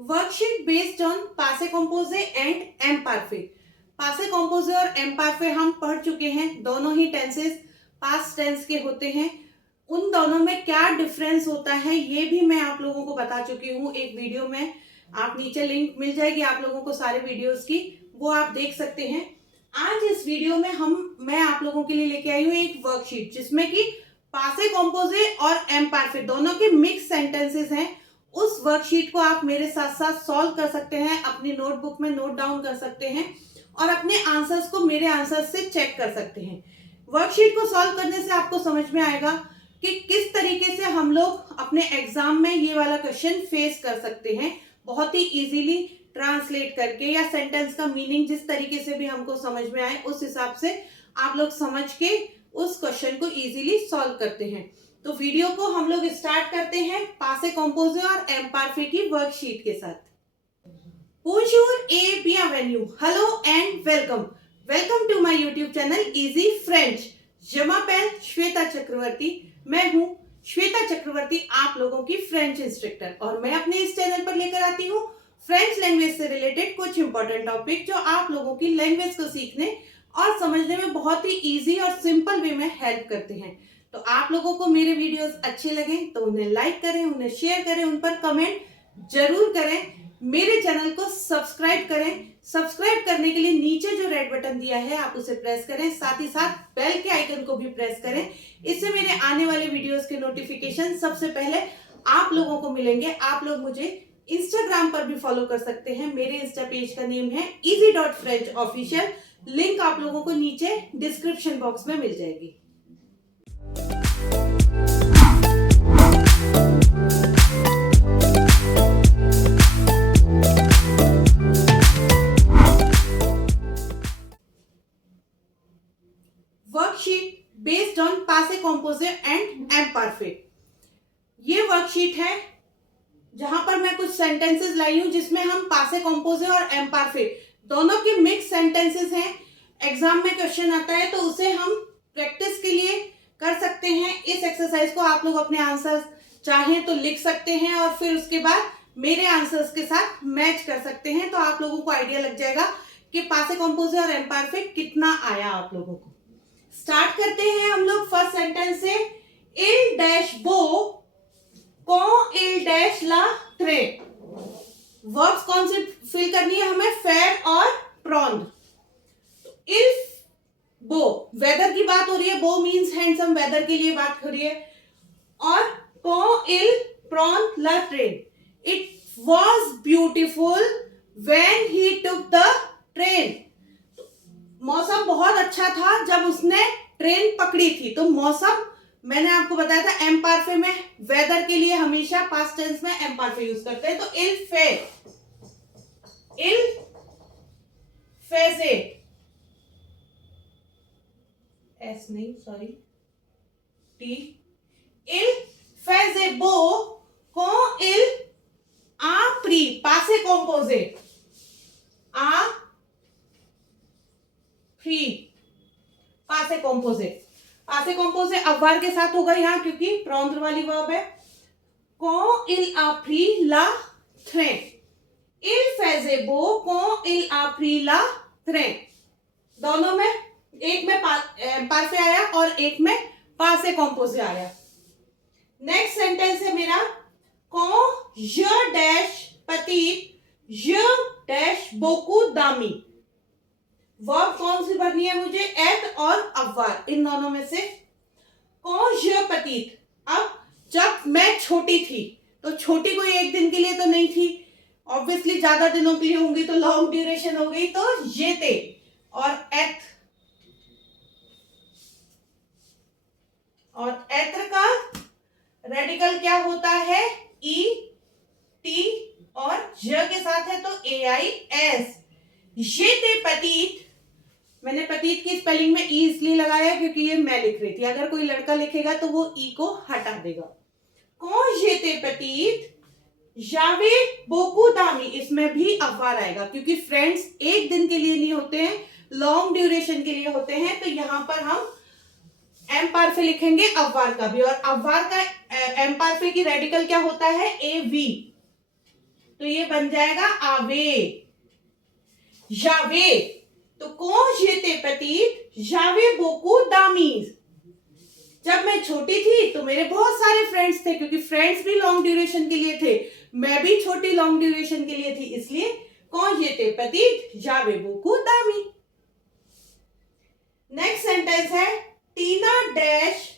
Worksheet based on पासे कॉम्पोजे and एम्पार्फे। पासे कॉम्पोजे और एम्पार्फे हम पढ़ चुके हैं। दोनों ही टेंसेस पास्ट टेंस के होते हैं। उन दोनों में क्या डिफरेंस होता है ये भी मैं आप लोगों को बता चुकी हूँ एक वीडियो में। आप नीचे लिंक मिल जाएगी आप लोगों को सारे वीडियोस की, वो आप देख सकते हैं। आज इस वीडियो में मैं आप लोगों के लिए लेके आई हूँ एक वर्कशीट जिसमें कि पासे कॉम्पोजे और एम्पार्फे दोनों के मिक्स सेंटेंसेस हैं। उस वर्कशीट को आप मेरे साथ साथ सॉल्व कर सकते हैं, अपनी नोटबुक में नोट डाउन कर सकते हैं और अपने आंसर्स को मेरे आंसर्स से चेक कर सकते हैं। वर्कशीट को सॉल्व करने से आपको समझ में आएगा कि किस तरीके से हम लोग अपने एग्जाम में ये वाला क्वेश्चन फेस कर सकते हैं, बहुत ही इजीली ट्रांसलेट करके या सेंटेंस का मीनिंग जिस तरीके से भी हमको समझ में आए उस हिसाब से आप लोग समझ के उस क्वेश्चन को इजीली सॉल्व करते हैं। तो वीडियो को हम लोग स्टार्ट करते हैं पासे कॉम्पोजे और एम्पार्फे की वर्कशीट के साथ। Bonjour et bienvenue. Hello and welcome. Welcome to my YouTube channel Easy French. Je m'appelle Shweta चक्रवर्ती। मैं हूँ श्वेता चक्रवर्ती, आप लोगों की फ्रेंच इंस्ट्रक्टर, और मैं अपने इस चैनल पर लेकर आती हूँ फ्रेंच लैंग्वेज से रिलेटेड कुछ इंपॉर्टेंट टॉपिक जो आप लोगों की लैंग्वेज को सीखने और समझने में बहुत ही इजी और सिंपल वे में हेल्प करते हैं। तो आप लोगों को मेरे वीडियोस अच्छे लगे तो उन्हें लाइक करें, उन्हें शेयर करें, उन पर कमेंट जरूर करें, मेरे चैनल को सब्सक्राइब करें। सब्सक्राइब करने के लिए नीचे जो रेड बटन दिया है आप उसे प्रेस करें, साथ ही साथ बेल के आइकन को भी प्रेस करें। इससे मेरे आने वाले वीडियोस के नोटिफिकेशन सबसे पहले आप लोगों को मिलेंगे। आप लोग मुझे इंस्टाग्राम पर भी फॉलो कर सकते हैं। मेरे इंस्टा पेज का नेम है easy.french official। लिंक आप लोगों को नीचे डिस्क्रिप्शन बॉक्स में मिल जाएगी। वर्कशीट बेस्ड ऑन पासे कॉम्पोजे एंड एम्पार्फे। ये वर्कशीट है जहां पर मैं कुछ सेंटेंसेस लाई हूं जिसमें हम पासे कॉम्पोजे और एम्पार्फे दोनों के मिक्स सेंटेंसेस हैं। एग्जाम में क्वेश्चन आता है तो उसे हम प्रैक्टिस के लिए कर सकते हैं। इस एक्सरसाइज को आप लोग अपने आंसर्स चाहें तो लिख सकते हैं और फिर उसके बाद मेरे आंसर्स के साथ मैच कर सकते हैं। तो आप लोगों को आइडिया लग जाएगा कि पासे कॉम्पोजे और एम्पार्फे कितना आया आप लोगों को। स्टार्ट करते हैं हम लोग फर्स्ट सेंटेंस से। इल डैश बो con il डैश ला ट्रे। वर्ब्स कौन से फिल करनी है हमें? फेयर और प्रॉन्ड। इल बो वेदर की बात हो रही है, बो मीन्स हैंडसम, वेदर के लिए बात हो रही है। और con il प्रॉन्ड ला ट्रेन। It was beautiful when he took the train. मौसम बहुत अच्छा था जब उसने ट्रेन पकड़ी थी। तो मौसम मैंने आपको बताया था एम्पार्फे में वेदर के लिए हमेशा पास्ट टेंस में एम्पार्फे यूज करते हैं। तो इल फेजे एस नहीं सॉरी टी इल फेजेबो con il apri पासे कॉम्पोजे आ फ्री पासे कॉम्पोजे अववार के साथ होगा यहाँ क्योंकि प्रॉन्ड वाली वर्ब है। con il apri la trén। il fazebo con il apri la trén। दोनों में एक में पासे आया और एक में पासे कॉम्पोजे आया। नेक्स्ट सेंटेंस है मेरा con je dash petite je dash beaucoup d'amis। Verb कौन सी भरनी है मुझे? एट और अववार, इन दोनों में से। con je petite, अब जब मैं छोटी थी तो छोटी कोई एक दिन के लिए तो नहीं थी, ऑब्वियसली ज्यादा दिनों के लिए होंगी तो लॉन्ग ड्यूरेशन हो गई। तो जेते और एत्र का रेडिकल क्या होता है? ई टी और ज के साथ है तो ए आई एस। जेते petite, मैंने पतीत की स्पेलिंग में ई इसलिए लगाया क्योंकि ये मैं लिख रही थी। अगर कोई लड़का लिखेगा तो वो ई को हटा देगा। con j'étais petite j'avais beaucoup d'amis, इसमें भी अववार आएगा क्योंकि फ्रेंड्स एक दिन के लिए नहीं होते हैं, लॉन्ग ड्यूरेशन के लिए होते हैं। तो यहाँ पर हम एम्पार्फे लिखेंगे अववार का भी, और अववार का एम्पार्फे की रेडिकल क्या होता है? A V. तो ये बन जाएगा आवे, जावे। तो quand j'étais petite, j'avais beaucoup d'amis। जब मैं छोटी थी तो मेरे बहुत सारे फ्रेंड्स थे, क्योंकि फ्रेंड्स भी लॉन्ग ड्यूरेशन के लिए थे, मैं भी छोटी लॉन्ग ड्यूरेशन के लिए थी, इसलिए quand j'étais petite, j'avais beaucoup d'amis। Next sentence है टीना डैश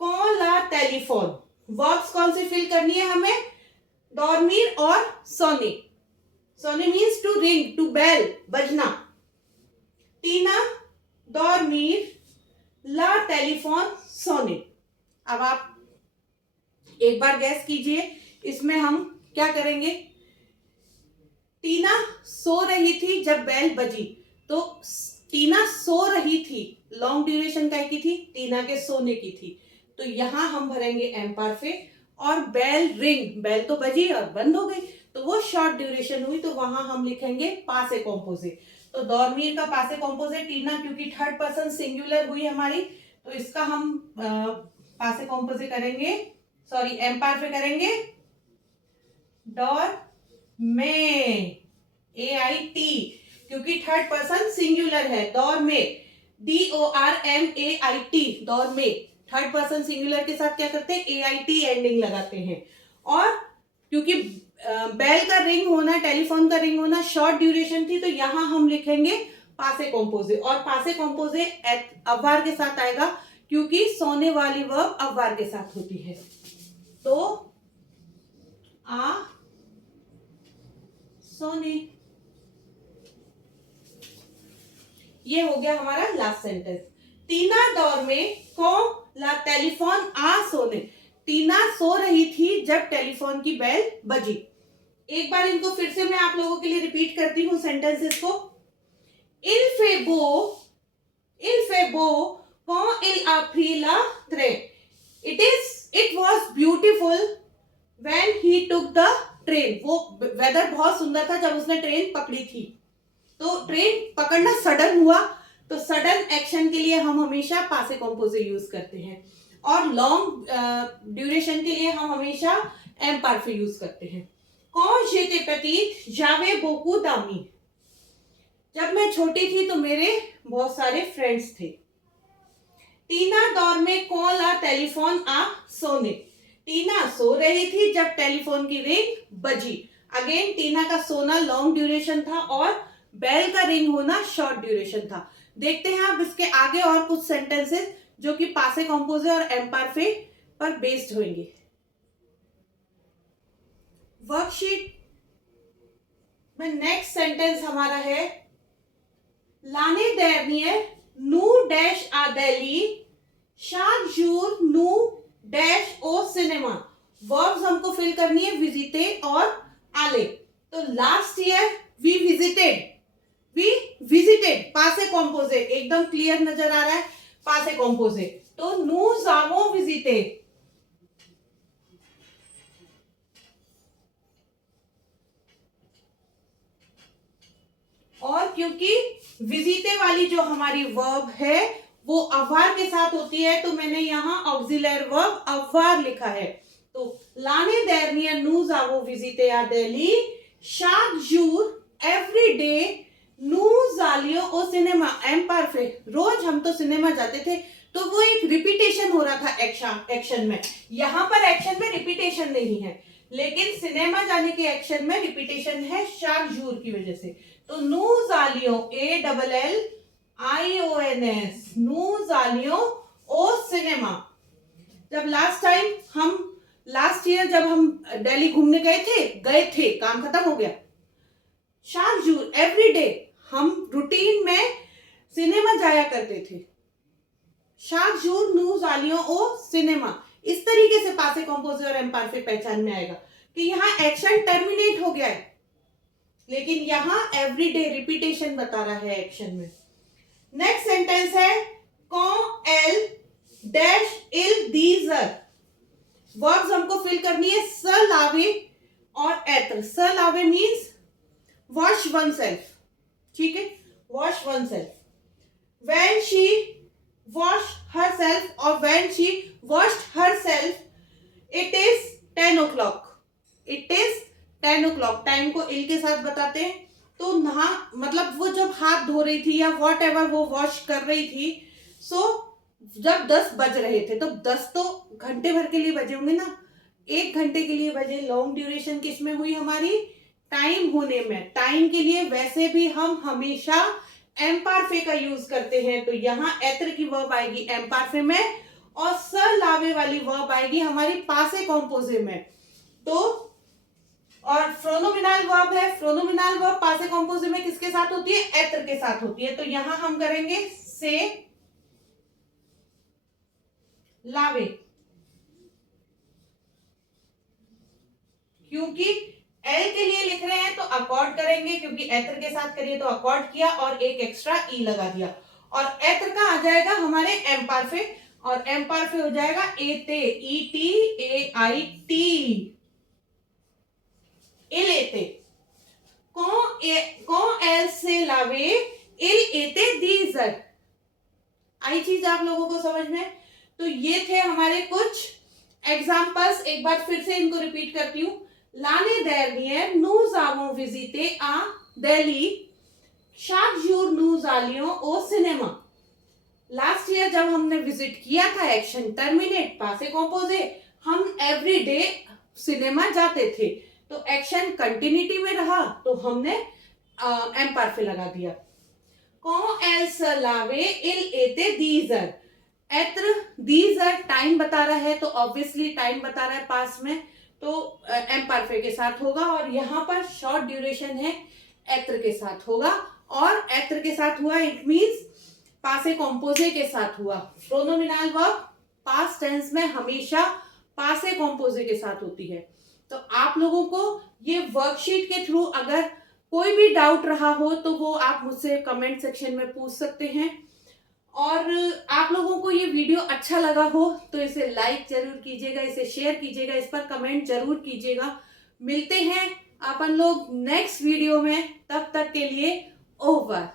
कॉन ला टेलीफोन। वर्ब्स कौन से फिल करनी है हमें? डॉर्मिर और सोने। सोने means to ring, to bell, बजना। टीना डॉर्मिर, ला टेलीफोन, सोने। अब आप एक बार गैस कीजिए, इसमें हम क्या करेंगे? टीना सो रही थी जब बेल बजी, तो टीना सो रही थी, लॉन्ग ड्यूरेशन काय की थी? टीना के सोने की थी। तो यहां हम भरेंगे एम परफेक्ट। और बेल रिंग, बेल तो बजी और बंद हो गई, तो वो शॉर्ट ड्यूरेशन हुई, तो वहां हम लिखेंगे पासे कॉम्पोजे। तो डॉर्मिर का पासे कॉम्पोजे टीना, क्योंकि थर्ड पर्सन सिंगुलर हुई हमारी, तो इसका हम पासे कॉम्पोजे करेंगे, सॉरी एम परफेक्ट करेंगे डॉर में, AIT, क्योंकि थर्ड पर्सन सिंगुलर है। दौर में, DORMAIT, दौर में। थर्ड पर्सन सिंगुलर के साथ क्या करते हैं? AIT एंडिंग लगाते हैं। और क्योंकि बेल का रिंग होना, टेलीफोन का रिंग होना शॉर्ट ड्यूरेशन थी, तो यहां हम लिखेंगे पासे कॉम्पोजे। और पासे कॉम्पोजे अववार के साथ आएगा, क्योंकि सोने वाली वर्ब अववार के साथ होती है। तो आ सोने, ये हो गया हमारा लास्ट सेंटेंस। टीना दौर में को ला टेलीफोन आ सोने। टीना सो रही थी जब टेलीफोन की बेल बजी। एक बार इनको फिर से मैं आप लोगों के लिए रिपीट करती हूं सेंटेंसेस को। Il fait beau quand il a pris la train. It was beautiful when he took the train. वो वेदर बहुत सुंदर था जब उसने ट्रेन पकड़ी थी। तो ट्रेन पकड़ना सडन हुआ, तो सडन एक्शन के लिए हम हमेशा पासे कॉम्पोजे यूज करते हैं, और लॉन्ग ड्यूरेशन के लिए हम हमेशा एम परफेक्ट यूज करते हैं। Quand j'étais petite, j'avais beaucoup d'amis। जब मैं छोटी थी तो मेरे बहुत सारे फ्रेंड्स थे। टीना दौर में कॉल ला टेलीफोन आ सोने। टीना सो रही थी जब टेलीफोन की रिंग बजी। अगेन टीना का सोना लॉन्ग ड्यूरेशन था और बेल का रिंग होना शॉर्ट ड्यूरेशन था। देखते हैं आप इसके आगे और कुछ सेंटेंसेस जो कि पासे कॉम्पोजे और एम परफेक्ट पर बेस्ड होंगे। वर्कशीट में नेक्स्ट सेंटेंस हमारा है लाने dernier nous dash à Delhi chaque jour nous dash au cinéma। Verbs हमको फिल करनी है विजिटे और आले। तो लास्ट ईयर वी विजिटेड पासे कॉम्पोजे, एकदम क्लियर नजर आ रहा है पासे कॉम्पोजे। तो nous avons visité। और क्योंकि विजिटे वाली जो हमारी वर्ब है वो अववार के साथ होती है, तो मैंने यहां ऑक्सिलरी वर्ब अववार लिखा है। तो लाने dernier nous avons visité à Delhi chaque jour every day nous allions au cinéma। एम परफेक्ट, रोज हम तो सिनेमा जाते थे, तो वो एक रिपीटेशन हो रहा था एक्शन में। यहां पर एक्शन में रिपीटेशन नहीं है, लेकिन सिनेमा जाने के एक्शन में रिपीटेशन है chaque jour की वजह से। तो nous allions, ALLIONS, nous allions au cinéma। जब लास्ट ईयर जब हम दिल्ली घूमने गए थे, काम खत्म हो गया। chaque jour, एवरी डे, हम रूटीन में सिनेमा जाया करते थे। chaque jour nous allions au cinéma। इस तरीके से पासे कॉम्पोजे और एम परफेक्ट पहचान में आएगा कि यहाँ एक्शन टर्मिनेट हो गया है, लेकिन यहां एवरीडे रिपीटेशन बता रहा है एक्शन में। नेक्स्ट सेंटेंस है quand elle dash il dieser। Verbs हमको फिल करनी है se laver और être। se laver means wash one self, ठीक है, wash one self. when she washed herself or when she washed herself, it is 10 o'clock। it is 10 o'clock time को इल के साथ बताते हैं। तो नहा मतलब वो जब हाथ धो रही थी या वॉट एवर वो वॉश कर रही थी, सो जब 10 बज रहे थे, तो 10 तो घंटे भर के लिए बजे होंगे ना, 1 घंटे के लिए बजे। लॉन्ग ड्यूरेशन किस में हुई हमारी? टाइम होने में। टाइम के लिए वैसे भी हम हमेशा एम पारफे का यूज करते हैं, तो यहाँ एत्र की वर्ब आएगी एम पारफे में और स लावे वाली वर्ब आएगी हमारी पासे कॉम्पोजे में। तो और प्रोनोमिनल वर्ब है, प्रोनोमिनल वर्ब पासे कॉम्पोजे में किसके साथ होती है? एत्र के साथ होती है। तो यहां हम करेंगे से लावे, क्योंकि एल के लिए लिख रहे हैं तो अकॉर्ड करेंगे, क्योंकि एत्र के साथ करिए तो अकॉर्ड किया और एक एक्स्ट्रा ई लगा दिया। और एत्र का आ जाएगा हमारे एम पारफे, और एम पारफे हो जाएगा एते, E T A I T, इल एते। को एल से लावे इल एते दीजर। आई चीज आप लोगों को समझ में? तो ये थे हमारे कुछ एग्जाम्पल्स। एक बार फिर से इनको रिपीट करती हूँ। L'année dernière, nous avons visité à Delhi. Chaque jour, nous allions au cinéma. Last year जब हमने विजिट किया था, एक्शन टर्मिनेट पासे कॉम्पोजे, हम एवरी डे सिनेमा जाते थे। तो एक्शन कंटिन्यूटी में रहा तो हमने एम पारफे लगा दिया। को एल लावे इल एते दीजर। एत्र दीजर टाइम बता रहा है, तो ऑब्वियसली टाइम बता रहा है पास में, तो एम पारफे के साथ होगा। और यहाँ पर शॉर्ट ड्यूरेशन है, एत्र के साथ होगा। और एत्र के साथ हुआ इट मींस पासे कॉम्पोजे के साथ हुआ। प्रोनोमिनल वर्ब पास्ट टेंस में हमेशा पासे कॉम्पोजे के साथ होती है। तो आप लोगों को ये वर्कशीट के थ्रू अगर कोई भी डाउट रहा हो तो वो आप मुझसे कमेंट सेक्शन में पूछ सकते हैं। और आप लोगों को ये वीडियो अच्छा लगा हो तो इसे लाइक जरूर कीजिएगा, इसे शेयर कीजिएगा, इस पर कमेंट जरूर कीजिएगा। मिलते हैं अपन लोग नेक्स्ट वीडियो में, तब तक के लिए ओवर।